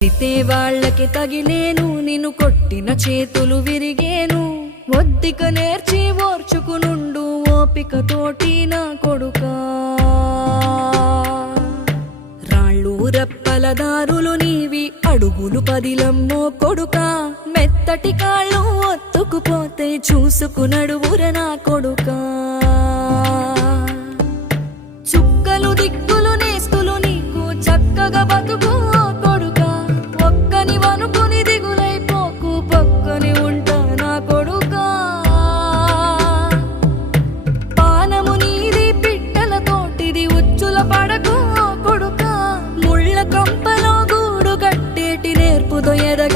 తితే వాళ్ళకి తగిలేను, నిన్ను కొట్టిన చేతులు విరిగేను. ఒద్దిక నేర్చి ఓర్చుకునుండు ఓపిక తోటి నా కొడుకా. రాళ్ళు రెప్పల దారులు నీవి, అడుగులు పదిలమ్మో కొడుకా. మెత్తటి కాళ్ళు ఒత్తుకుపోతే చూసుకునడువుర నా కొడుకా. చుక్కలు దిక్కులు నేస్తులు నీకు చక్కగా బతుకు కొడుకా. ఒక్కని వనుకుని దిగులైపోకు, పక్కని ఉంటా నా కొడుకా. పానము నీది పిట్టల తోటిది, ఉచ్చుల పడకు కొడుకా. ముళ్ళ కంపలో గూడు కట్టేటి నేర్పుతో ఎదగ